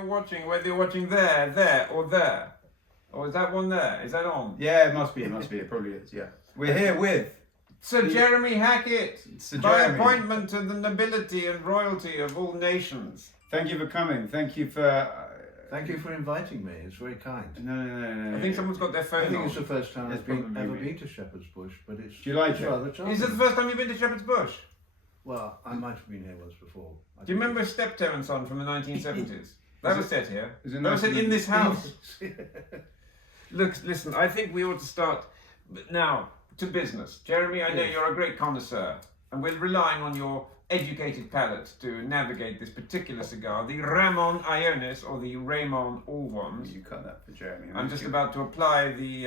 you're watching, whether you're watching there, or there. Or is that one there? Is that on? Yeah, it must be. It probably is. Yeah. We're here with Sir Jeremy Hackett, Sir by Jeremy. appointment to the nobility and royalty of all nations. Thank you for coming. Thank you for. Thank you for inviting me. It's very kind. No. I think someone's got their phone I think on. it's the first time It's I've probably ever me. been to Shepherd's Bush, but it's. Do you like it's it? rather charming. Is it the first time you've been to Shepherd's Bush? Well, I might have been here once before. Do you remember Steptoe and Son from the 1970s? That was set here. Is it That was nice set and- in this house. Look, listen, I think we ought to start now to business. Jeremy, I know Yes. you're a great connoisseur, and we're relying on your educated palate to navigate this particular cigar, the Ramon Ionis or the Raymond All Ones. You cut that for Jeremy. I'm just about to apply the.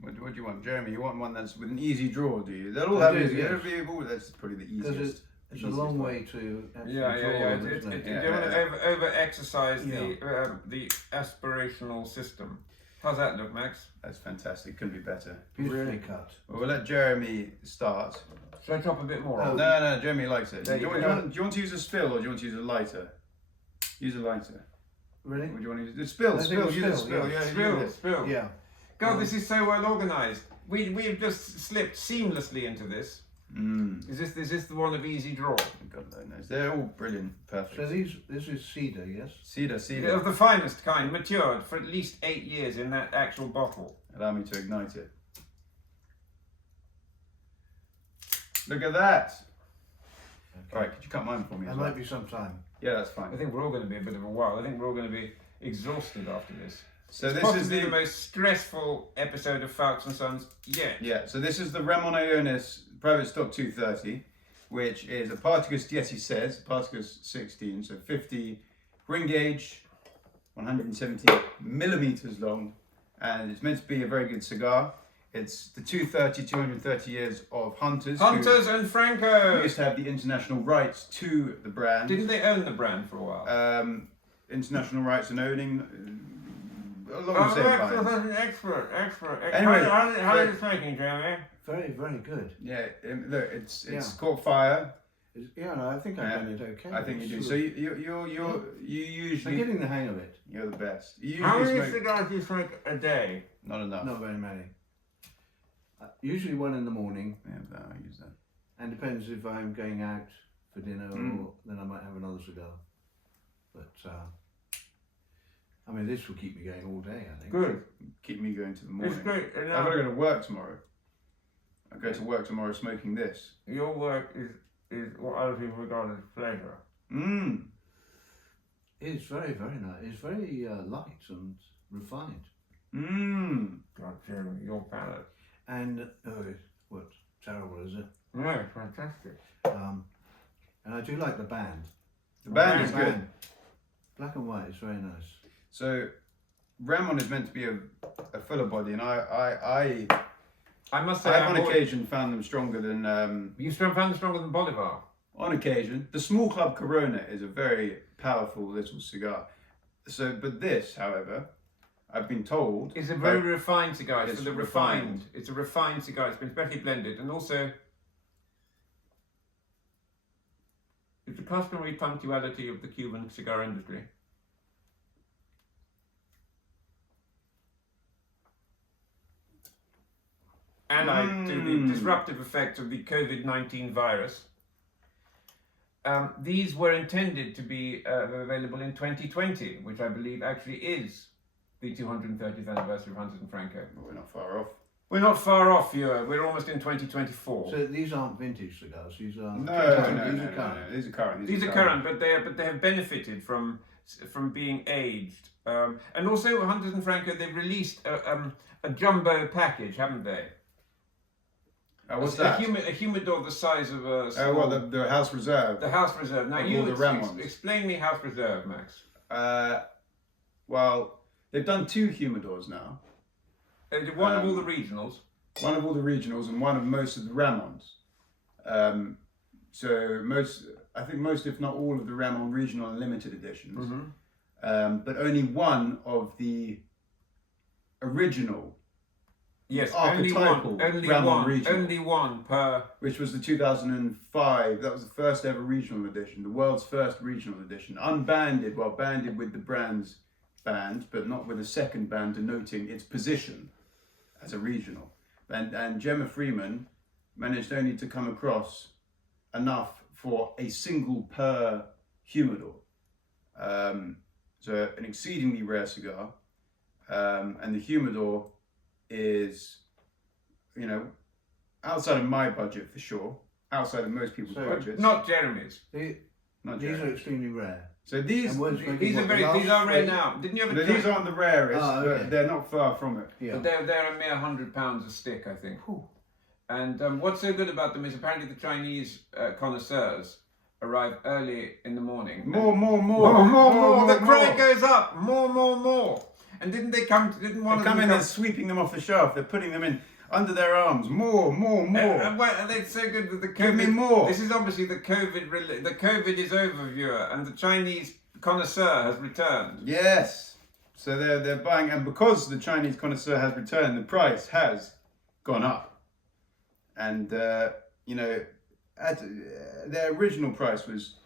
What do you want, Jeremy? You want one that's with an easy draw, do you? They'll all I have do, easy. yes. That's probably the Because easiest. it's a long way to actually Yeah. draw it, isn't it? You don't want to over exercise Yeah. the aspirational system. How's that look, Max? That's fantastic. Couldn't be better. Beautifully cut. Well, we'll let Jeremy start. Should I chop a bit more? Oh. off? No, Jeremy likes it. Do There you, you want, go. do you want to use a spill or do you want to use a lighter? Use a lighter. Really? What do you want to use? Spill, I think spill, it's use a spill, spill. yeah. Yeah, Spill, use it. spill. Yeah. God, this is so well organised. We've just slipped seamlessly into this. Is this the one of easy draw? God knows. They're all brilliant. Perfect. So this is cedar, yes? Cedar. Of the finest kind, matured for at least 8 years in that actual bottle. Allow me to ignite it. Look at that. Okay. Alright, could you cut mine for me That as well? might be some time. Yeah, that's I fine. think we're all going to be a bit of a while. I think we're all going to be exhausted after this. So It's this possibly is the the most stressful episode of Foulkes and Sons yet. yeah. So this is the Ramon Ionis Private Stock 230, which is a Partagas Dieci says Partagas 16, so 50 ring gauge, 170 millimeters long, and it's meant to be a very good cigar. It's the 230 years of Hunters. Hunters and Who Franco! used to have the international rights to the brand. Didn't they own the brand for a while? International rights and owning along the Oh, same excellent, lines. that's expert. Anyway, how is it smoking, Jeremy? Very, very good. Yeah, look, it's Yeah. caught fire. Yeah, no, I think I've done it okay. I think you do. It's So sort you I'm usually getting the hang of it. you're the best. You How usually many smoke cigars do you smoke a day? not enough. Not very many. Usually one in the morning, Yeah, but I use that. and depends if I'm going out for dinner Mm. or then I might have another cigar. But I mean, this will keep me going all day, I think. Good. Keep me going to the morning. It's great. And, I've got to go to work tomorrow. I go to work tomorrow smoking this. your work is what other people regard as pleasure. It's very, very nice. It's very light and refined. God, Jeremy, your palate. And what terrible is it? No, it's fantastic. And I do like the band. The band is good. Black and white is very nice. So Ramon is meant to be a fuller body, and I must say, have on occasion found them stronger than You found them stronger than Bolivar. on occasion. The Small Club Corona is a very powerful little cigar. So, but this, however, I've been told, It's a very refined cigar. It's It's for the refined. refined. It's a refined cigar. It's been specially blended, and also it's the customary punctuality of the Cuban cigar industry. Allied to the disruptive effects of the COVID-19 virus. These were intended to be available in 2020, which I believe actually is the 230th anniversary of Hunters and Franco. we're not far off. We're not far off, we're almost in 2024. So these aren't vintage cigars. These are No, these are current. These are current. These are current, but they have benefited from being aged. And also, Hunters and Franco, they've released a jumbo package, haven't they? What's that? A humidor the size of a small, well, the House Reserve. the House Reserve. Now, Of you all the Ramons. explain me House Reserve, Max. Well, they've done 2 humidors now. One of all the regionals. One of all the regionals and one of most of the Ramons. So I think most, if not all, of the Ramon regional and limited editions. Mm-hmm. But only one of the original Yes, only archetypal Ramon regional, only one per. which was the 2005. That was the first ever regional edition, the world's first regional edition, unbanded, well banded with the brand's band, but not with a second band denoting its position as a regional. And Gemma Freeman managed only to come across enough for a single per humidor. So an exceedingly rare cigar, and the humidor is, you know, outside of my budget for sure, outside of most people's budgets. Not Jeremy's. These Jeremy's. are extremely rare. So these These are rare now. Didn't you ever? these aren't the rarest, okay. but they're not far from it. Yeah. But they're a mere £100 a stick, I think. And what's so good about them is apparently the Chinese connoisseurs arrive early in the morning. More. The cry goes up. More. And didn't they come? Didn't one They of come them in come? and sweeping them off the shelf. They're putting them in under their arms. More. And it's so good that the COVID. Give me more. This is obviously the COVID. The COVID is over, viewer, and the Chinese connoisseur has returned. Yes. So they're buying, and because the Chinese connoisseur has returned, the price has gone up. And you know, their original price was,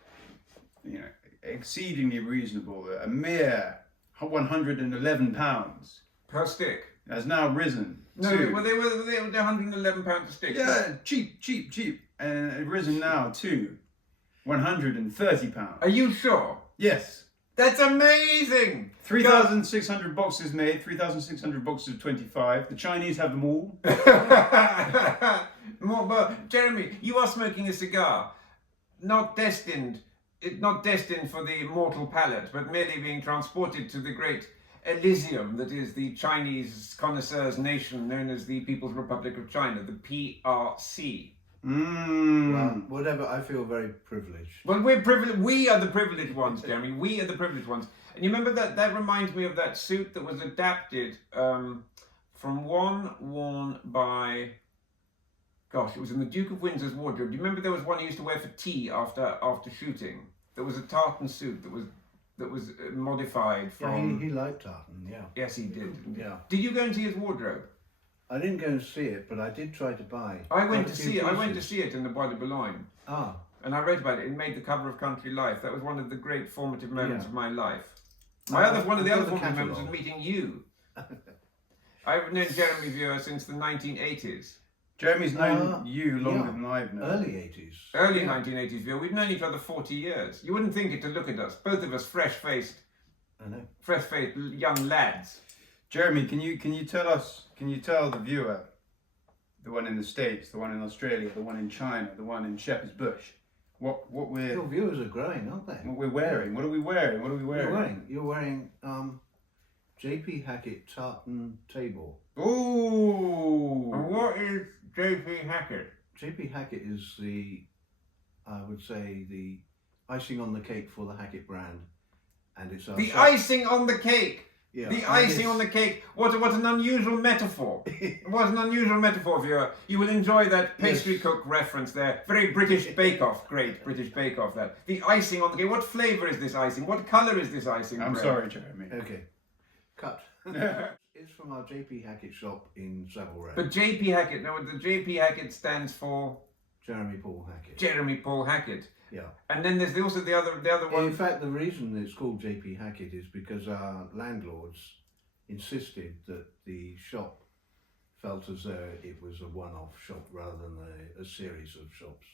you know, exceedingly reasonable. A mere £111 Per stick. has now risen. No, to, well, they were £111 a stick. yeah, cheap, and it's risen now to £130. Are you sure? Yes. That's amazing. 3,600 boxes made, 3,600 boxes of 25. The Chinese have them all. More, but Jeremy, you are smoking a cigar, not destined for the mortal palate, but merely being transported to the great Elysium that is the Chinese connoisseurs' nation known as the People's Republic of China, the PRC. Well, whatever, I feel very privileged. Well, we're privileged. We are the privileged ones, Jeremy. We are the privileged ones. And you remember that reminds me of that suit that was adapted from one worn by, gosh, it was in the Duke of Windsor's wardrobe. Do you remember there was one he used to wear for tea after shooting? There was a tartan suit that was modified from. Yeah, he liked tartan. Yeah. Yes, he did. Yeah. Did you go and see his wardrobe? I didn't go and see it, but I did try to buy. I went quite a to few see it. I went to pieces. see it in the Bois de Boulogne. Ah. And I read about it. It made the cover of Country Life. That was one of the great formative moments Yeah. of my life. One One of the I've got other the formative moments was catalogue. meeting you. I've known Jeremy Viewer since the 1980s. Jeremy's known you longer yeah. than I've known. Early 80s. Early 1980s Viewer. We've known each other 40 years. You wouldn't think it to look at us. Both of us fresh-faced young lads. Jeremy, can you tell the viewer, the one in the States, the one in Australia, the one in China, the one in Shepherd's Bush, what Your viewers are growing, aren't they? we're wearing? What are we wearing? You're wearing J.P. Hackett tartan table. Ooh. And what is J.P. Hackett? J.P. Hackett is I would say, the icing on the cake for the Hackett brand, and it's The icing on the cake. Yeah, The icing on the cake. What an unusual metaphor. What an unusual metaphor, viewer. You will enjoy that pastry cook reference there. Very British Bake Off. Great British Bake Off, that. The icing on the cake. What flavour is this icing? What colour is this icing? I'm bread? sorry, Jeremy. Okay, cut. It's from our J.P. Hackett shop in Savile Row. But J.P. Hackett, no, the J.P. Hackett stands for Jeremy Paul Hackett. Jeremy Paul Hackett. Yeah. And then there's also the other one. In fact, the reason it's called J.P. Hackett is because our landlords insisted that the shop felt as though it was a one-off shop rather than a series of shops,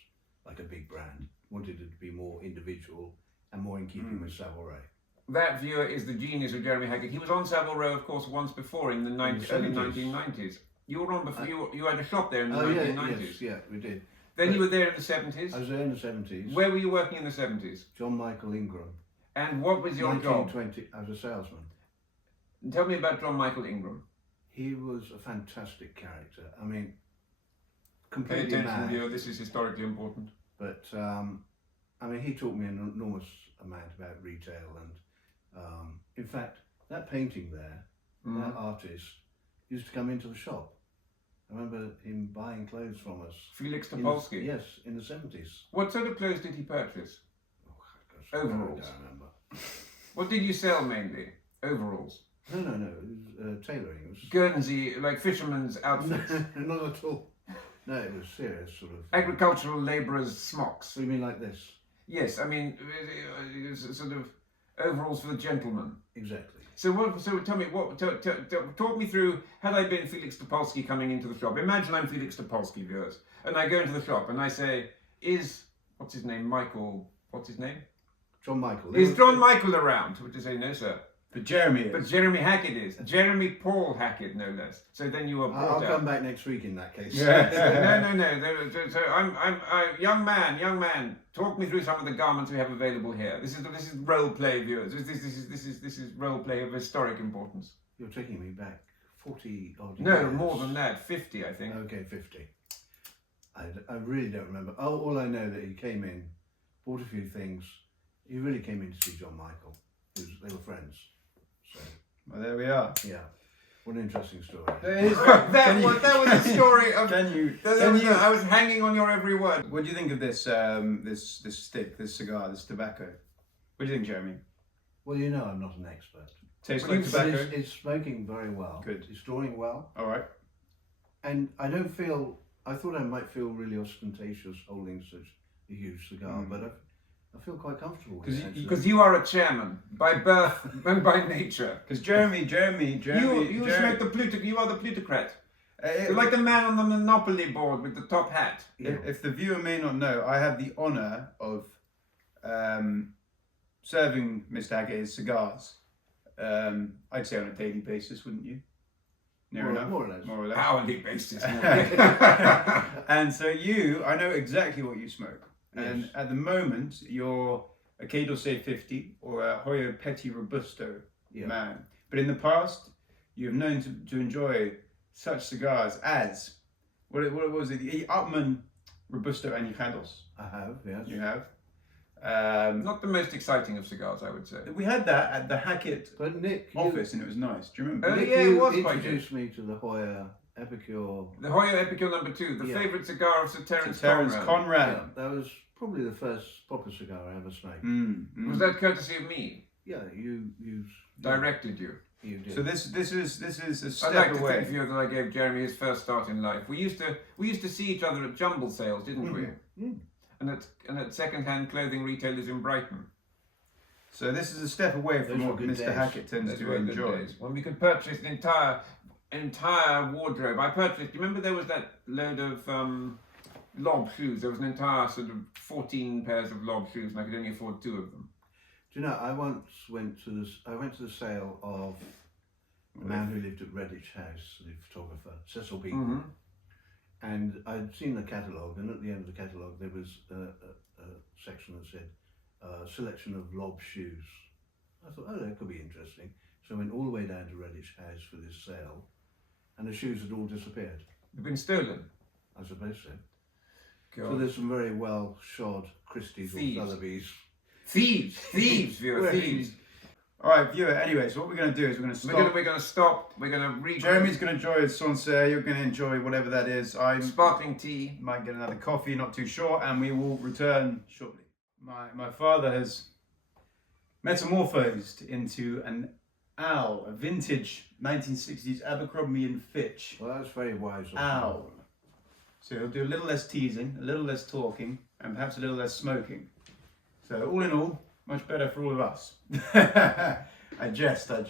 like a big brand. Wanted it to be more individual and more in keeping with Savile Row. That viewer is the genius of Jeremy Hackett. He was on Savile Row, of course, once before in the early 1990s. You were on before. You had a shop there in the 1990s. Yeah, we did. Then you were there in the 70s. I was there in the 70s. Where were you working in the 70s? John Michael Ingram. And what was your job? 1920. I was a salesman. Tell me about John Michael Ingram. He was a fantastic character. I mean, Pay completely attention, mad. viewer. This is historically important. But I mean, he taught me an enormous amount about retail, and in fact, that painting there, that artist used to come into the shop. I remember him buying clothes from us. Felix Topolsky. Yes, in the 70s. What sort of clothes did he purchase? Oh, gosh, Overalls. I don't remember. What did you sell mainly? Overalls. No. It was tailoring. It was Guernsey, like fishermen's outfits. not at all. No, it was serious sort of. Agricultural labourers' smocks. So you mean like this? Yes, I mean, sort of overalls for the gentleman. Exactly. So tell me, talk me through, had I been Felix Topolsky coming into the shop, imagine I'm Felix Topolsky, viewers, and I go into the shop and I say, what's his name, John Michael. Is John Michael around? Would you say, no, sir? But Jeremy is. But Jeremy Hackett is. Jeremy Paul Hackett, no less. So then you are brought I'll come back next week in that case. No. So I'm young man. Talk me through some of the garments we have available here. This is role play, viewers. This is role play of historic importance. You're taking me back 40 odd years. No, more than that. 50, I think. Okay, 50. I really don't remember. All I know that he came in, bought a few things. He really came in to see John Michael. They were friends. So, well, there we are. yeah. What an interesting story. That was a story of. I was hanging on your every word. What do you think of this this stick, this cigar, this tobacco? What do you think, Jeremy? Well, you know I'm not an expert. Tastes like tobacco? It's smoking very well. Good. It's drawing well. All right. And I thought I might feel really ostentatious holding such a huge cigar, but I feel quite comfortable with it. Because you are a chairman by birth and by nature. Because Jeremy, You smoke the plutocrat. You are the plutocrat. You're like the man on the Monopoly board with the top hat. If the viewer may not know, I have the honour of serving Mr. Hackett his cigars. I'd say on a daily basis, wouldn't you? More or less. Hourly basis. And so I know exactly what you smoke. And Yes. at the moment, you're a Cadorce 50 or a Hoyo Petit Robusto man. But in the past, you've known to enjoy such cigars as, what was it? The Upman Robusto Añejados. I have, yes. You have. Not the most exciting of cigars, I would say. We had that at the Hackett But Nick, office, and it was nice. Do you remember? Nick, yeah, it you was quite introduced me to the Hoya Epicure. The Hoyo Epicure No. 2, the favourite cigar of Sir Terence Conrad. Yeah, that was probably the first proper cigar I ever smoked. Was that courtesy of me? Yeah, you Directed you. You did. So this is a I'd step like to away. think of you that I gave Jeremy his first start in life. We used to see each other at jumble sales, didn't we? And at second-hand clothing retailers in Brighton. So this is a step away from Those what were good Mr. days. Hackett tends Those to were good enjoy. days, when we could purchase an entire wardrobe. I purchased. Do you remember there was that load of lob shoes? There was an entire sort of 14 pairs of lob shoes, and I could only afford 2 of them. Do you know, I once went to the sale of a man who lived at Redditch House, the photographer, Cecil Beaton. And I'd seen the catalogue, and at the end of the catalogue there was a section that said selection of lob shoes. I thought, oh, that could be interesting. So I went all the way down to Redditch House for this sale, and the shoes had all disappeared. They've been stolen. I suppose so. God. So there's some very well shod Christie's Thieves. or Sotheby's. Thieves, viewer, thieves. All right, viewer. Anyway, so what we're going to do is we're going to stop. We're going to stop. We're going to read. Jeremy's going to enjoy his Sancerre. You're going to enjoy whatever that is. I sparkling tea. might get another coffee, not too sure, and we will return shortly. My father has metamorphosed into an owl, a vintage 1960s Abercrombie and Fitch Well, that's very wise of him. owl. So he'll do a little less teasing, a little less talking, and perhaps a little less smoking. So all in all, much better for all of us. I jest. How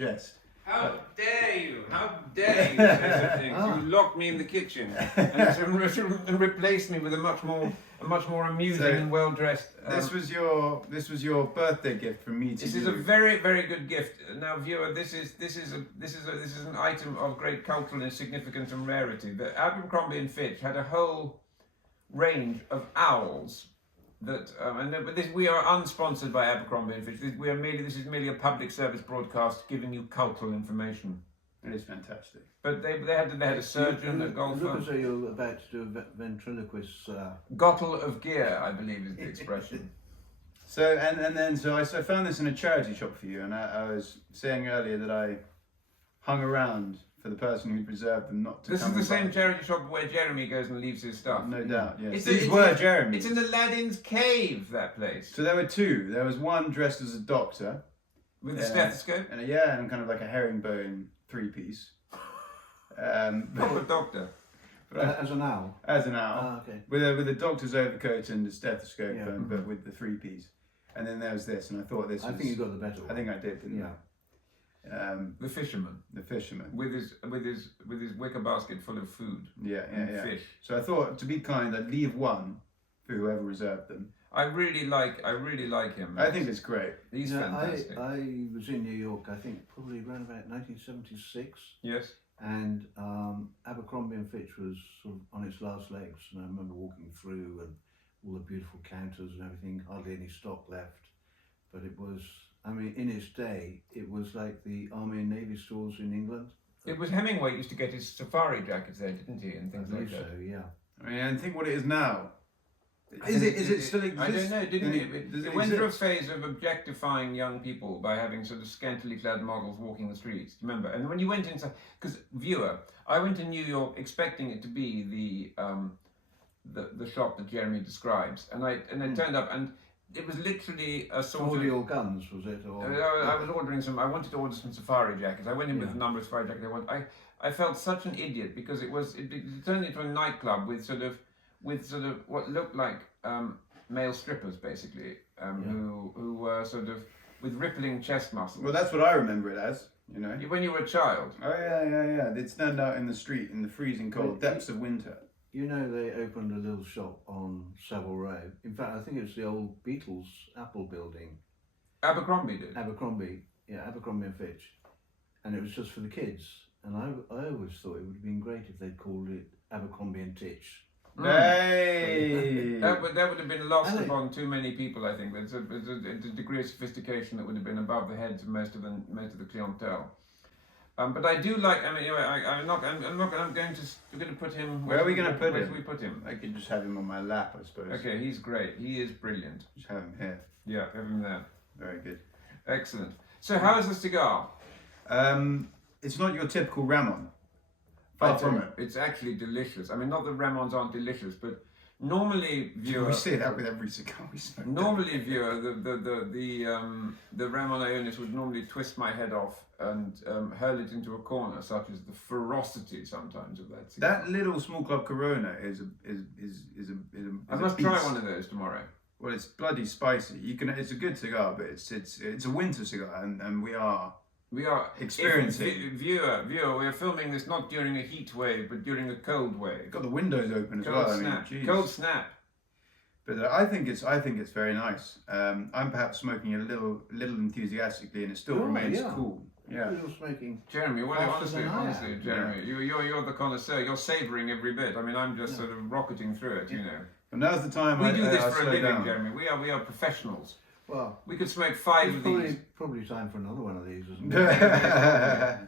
dare you? How dare you say such things? You locked me in the kitchen and replaced me with a much more amusing and well dressed. This was your birthday gift from me to This you. is a very, very good gift. Now, viewer, this is an item of great cultural significance and rarity. The Abercrombie and Fitch had a whole range of owls. We are unsponsored by Abercrombie and Fitch. This is merely a public service broadcast giving you cultural information. It is fantastic. But they had a surgeon, a golfer. Look as though you're about to do a ventriloquist. Gottle of gear, I believe is the expression. So I found this in a charity shop for you, and I was saying earlier that I hung around for the person who preserved them not to This come is the and same buy. charity shop where Jeremy goes and leaves his stuff. No doubt, yes. These were Jeremy's. It's in Aladdin's cave, that place. So there were 2. There was one dressed as a doctor. With the stethoscope? And and kind of like a herringbone 3-piece. Not a doctor. As an owl? As an owl. Ah, okay. With a doctor's overcoat and a stethoscope, Yeah. but with the 3-piece. And then there was this, and I thought this was... I think you got the better one. I think I did, didn't Yeah. I? The fisherman. The fisherman. With his wicker basket full of food. Yeah. Fish. So I thought, to be kind, I'd leave one for whoever reserved them. I really like him. I think it's great. He's fantastic. I was in New York, I think probably around about 1976. Yes. And Abercrombie and Fitch was sort of on its last legs, and I remember walking through and all the beautiful counters and everything, hardly any stock left. But it was, I mean, in its day, it was like the Army and Navy stores in England. It was Hemingway used to get his safari jackets there, didn't he, and things like that. So, yeah. I mean, and think what it is now. Is it still exist? I don't know, didn't it? Does It it went through a exist? phase of objectifying young people by having sort of scantily clad models walking the streets. Do you remember? And when you went inside, because viewer, I went to New York expecting it to be the shop that Jeremy describes, and I turned up and it was literally a sort of. Your guns, was it? Or I was ordering some. I wanted to order some safari jackets. I went in with a number of safari jackets. I felt such an idiot because it turned into a nightclub with sort of what looked like male strippers basically, who were sort of with rippling chest muscles. Well, that's what I remember it as. You know. When you were a child. Oh yeah. They'd stand out in the street in the freezing cold depths of winter. you know, they opened a little shop on Savile Row. In fact, I think it's the old Beatles Apple building. Abercrombie did. Abercrombie and Fitch. And it was just for the kids. And I always thought it would have been great if they'd called it Abercrombie and Titch. Hey! That would have been lost upon too many people. I think there's a degree of sophistication that would have been above the heads of most of the clientele. But I do like. I mean, anyway, I'm going to put him. Where are we going to put him? Where should we put him? I could just have him on my lap, I suppose. Okay, he's great. He is brilliant. Just have him here. Yeah, have him there. Very good. Excellent. So, how is the cigar? It's not your typical Ramon. Far from it. It's actually delicious. I mean, not that Ramons aren't delicious, but normally, viewer. We say that with every cigar we smoke. Normally, viewer, the Ramon Ionis would normally twist my head off and hurl it into a corner, such as the ferocity sometimes of that cigar. That little small club Corona is a I must try one of those tomorrow. Well, it's bloody spicy. It's a good cigar, but it's a winter cigar, and we are experiencing. Viewer, we are filming this not during a heat wave, but during a cold wave. Got the windows open as Cold well. snap. I mean, Cold snap. But I think it's very nice. I'm perhaps smoking a little enthusiastically, and it still remains cool. Yeah. You're smoking. Jeremy, honestly, Jeremy, Yeah. you're the connoisseur. You're savouring every bit. I mean, I'm just sort of rocketing through it. You know. But now's the time. We do this I for a slow living, down. Jeremy. We are professionals. Well, We could smoke 5 of these. Probably time for another one of these, isn't it?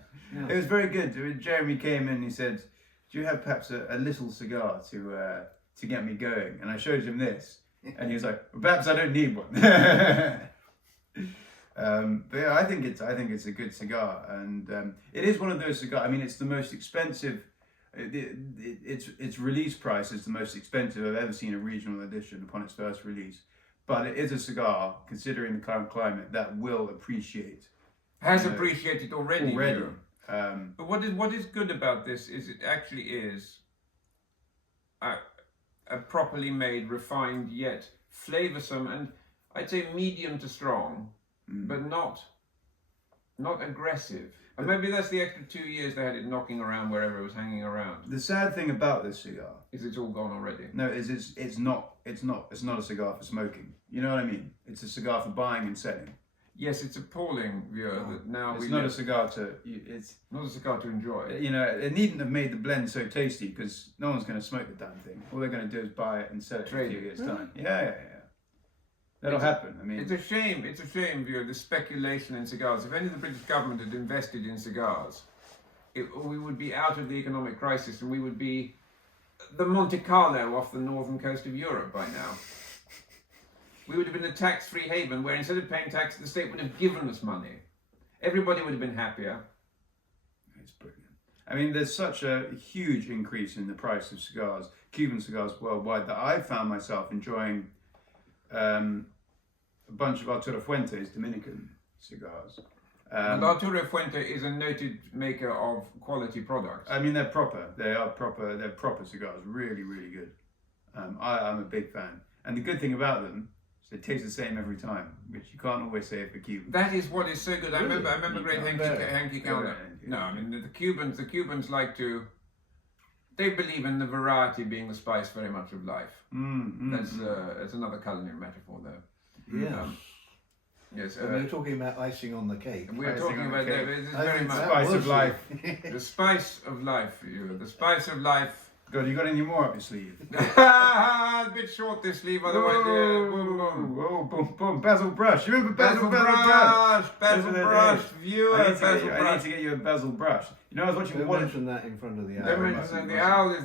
It was very good. When Jeremy came in, he said, "Do you have perhaps a little cigar to get me going?" And I showed him this, and he was like, well, "Perhaps I don't need one." But yeah, I think it's a good cigar, and it is one of those cigars. I mean, it's the most expensive. Its release price is the most expensive I've ever seen a regional edition upon its first release. But it is a cigar, considering the current climate, that will appreciate. Has appreciated already. Already. But what is good about this is it actually is a properly made, refined yet flavoursome, and I'd say medium to strong, but not aggressive. And maybe that's the extra 2 years they had it knocking around wherever it was hanging around. The sad thing about this cigar Is it's all gone already? No, it's not a cigar for smoking. You know what I mean? It's a cigar for buying and selling. Yes, it's appalling, viewer, that now It's not a cigar to. It's not a cigar to enjoy. You know, it needn't have made the blend so tasty because no one's going to smoke the damn thing. All they're going to do is buy it and sell it in a Trade few it. years' time. Yeah. That'll happen. I mean, It's a shame, viewer, the speculation in cigars. If only the British government had invested in cigars, we would be out of the economic crisis and we would be the Monte Carlo off the northern coast of Europe by now. We would have been a tax-free haven where instead of paying tax, the state would have given us money. Everybody would have been happier. it's brilliant. I mean, there's such a huge increase in the price of cigars, Cuban cigars worldwide, that I found myself enjoying a bunch of Arturo Fuentes, Dominican, cigars. And Arturo Fuente is a noted maker of quality products. I mean, they're proper. They are proper. They're proper cigars. Really, really good. I'm a big fan. And the good thing about them is they taste the same every time, which you can't always say for Cuban. That is what is so good. I Really? remember great Hanky Calder. No, I mean the Cubans like to. They believe in the variety being the spice very much of life. That's another culinary metaphor, though. Yes. Yes. We're talking about icing on the cake. We're talking about this is I very think much that Spice was of life. the spice of life. The spice of life. God, you got any more up your sleeve? A bit short this sleeve, otherwise. Whoa, boom, boom. Basil brush. You remember Basil brush, viewer, I basil need brush. to get you a basil brush. You know, I was watching Don't one. mention that in front of the Don't owl. mention the owl is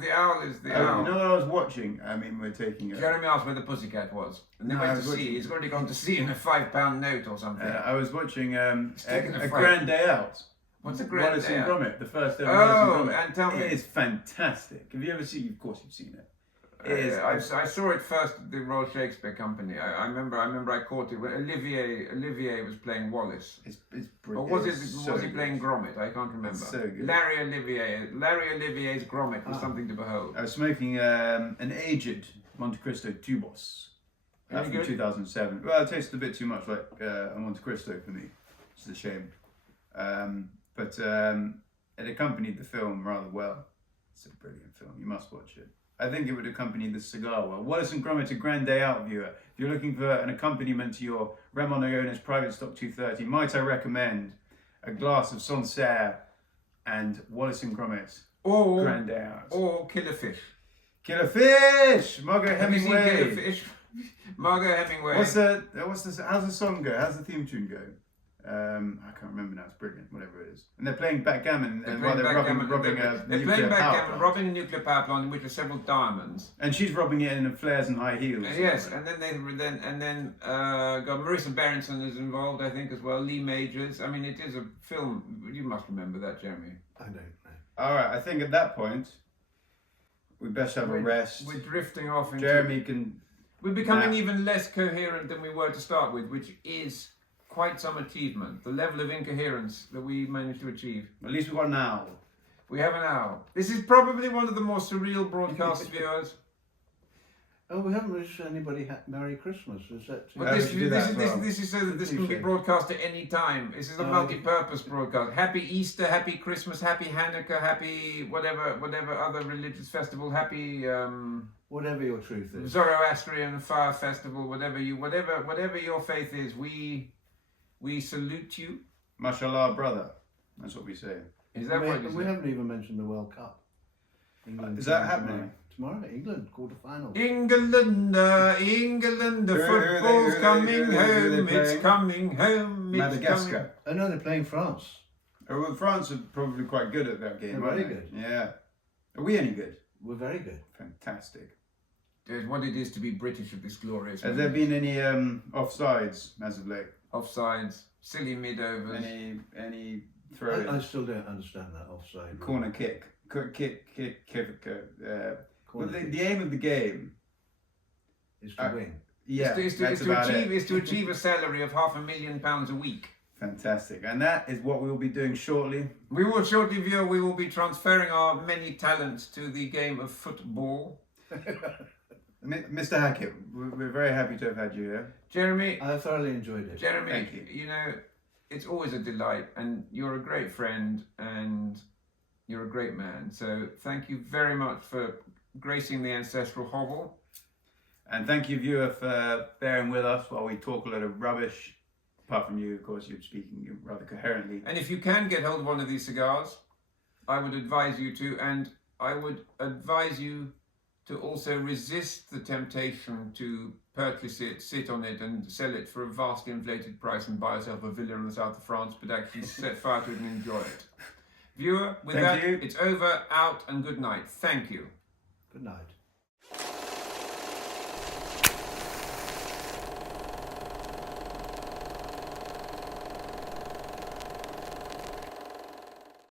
the owl. You know what I was watching? I mean, we're taking a. Jeremy asked where the pussycat was, and then No, I went was to see. watching- He's already gone to see in a £5 note or something. I was watching a taking a fight. Grand Day Out. What's a grand Wallace day and out? Gromit, the first ever Wallace Oh, and Gromit. and tell me. It is fantastic. Have you ever seen? Of course, you've seen it. It is. I saw it first at the Royal Shakespeare Company. I remember I caught it when Olivier was playing Wallace. It's Or brilliant. was he playing Gromit? I can't remember. It's so good. Larry Olivier's Gromit was something to behold. I was smoking an aged Monte Cristo Tubos Any from good? 2007. Well, it tasted a bit too much like a Monte Cristo for me. It's a shame. But it accompanied the film rather well. It's a brilliant film. You must watch it. I think it would accompany the cigar well. Wallace and Gromit, a Grand Day Out viewer. If you're looking for an accompaniment to your Ramon Iones Private Stock 230, might I recommend a glass of Sancerre and Wallace and Gromit Or Grand Day Out. Or Killer Fish. Killer Fish! Margot Have you seen Hemingway! Killer Fish? Margot Hemingway. What's the how's the song go? How's the theme tune go? I can't remember now. It's brilliant, whatever it is. And they're playing backgammon and while they're robbing a They're nuclear playing power backgammon, plant. robbing a nuclear power plant in which are several diamonds. And she's robbing it in flares and high heels. Yes, and then got Marissa Berenson is involved, I think, as well. Lee Majors. I mean, it is a film. You must remember that, Jeremy. I don't know. All right, I think at that point we best have a rest. We're drifting off into. Jeremy can. We're becoming even less coherent than we were to start with, which is quite some achievement. The level of incoherence that we managed to achieve. At least we've got an hour. We have an hour. This is probably one of the more surreal broadcasts, viewers. Oh, we haven't wished anybody Merry Christmas. Is that? But Yeah, this, we should do that as well. this is so that this can be broadcast at any time. This is a multi-purpose broadcast. Happy Easter, Happy Christmas, Happy Hanukkah, Happy whatever other religious festival, Happy Whatever your truth is. Zoroastrian Fire Festival, whatever your faith is, we salute you. Mashallah, brother. That's what we say. Is that what you We say? haven't even mentioned the World Cup. England Is that playing happening? Tomorrow, England quarterfinals. England, the football's coming home. It's coming home. It's Madagascar. Oh no, they're playing France. Oh, well, France are probably quite good at that game. They're aren't very they? good. Yeah. Are we any good? We're very good. Fantastic. It's what it is to be British at this glorious. Has there moment. been any offsides as of late? Offsides, silly mid-overs? Any throw I still don't understand that offside. corner kick? Well, Corner the aim of the game, is to win. yeah, is that's about it. to achieve a salary of £500,000 a week. Fantastic, and that is what we will be doing shortly. We will shortly, view. We will be transferring our many talents to the game of football. Mr. Hackett, we're very happy to have had you here. Jeremy, I thoroughly enjoyed it. Jeremy, Thank you. you know, it's always a delight, and you're a great friend, and you're a great man. So thank you very much for gracing the ancestral hovel. And thank you, viewer, for bearing with us while we talk a lot of rubbish. Apart from you, of course, you're speaking rather coherently. And if you can get hold of one of these cigars, I would advise you to, and I would advise you to also resist the temptation to purchase it, sit on it, and sell it for a vastly inflated price and buy yourself a villa in the south of France, but actually set fire to it and enjoy it. Viewer, with Thank that, you. it's over, out, and good night. Thank you. Good night.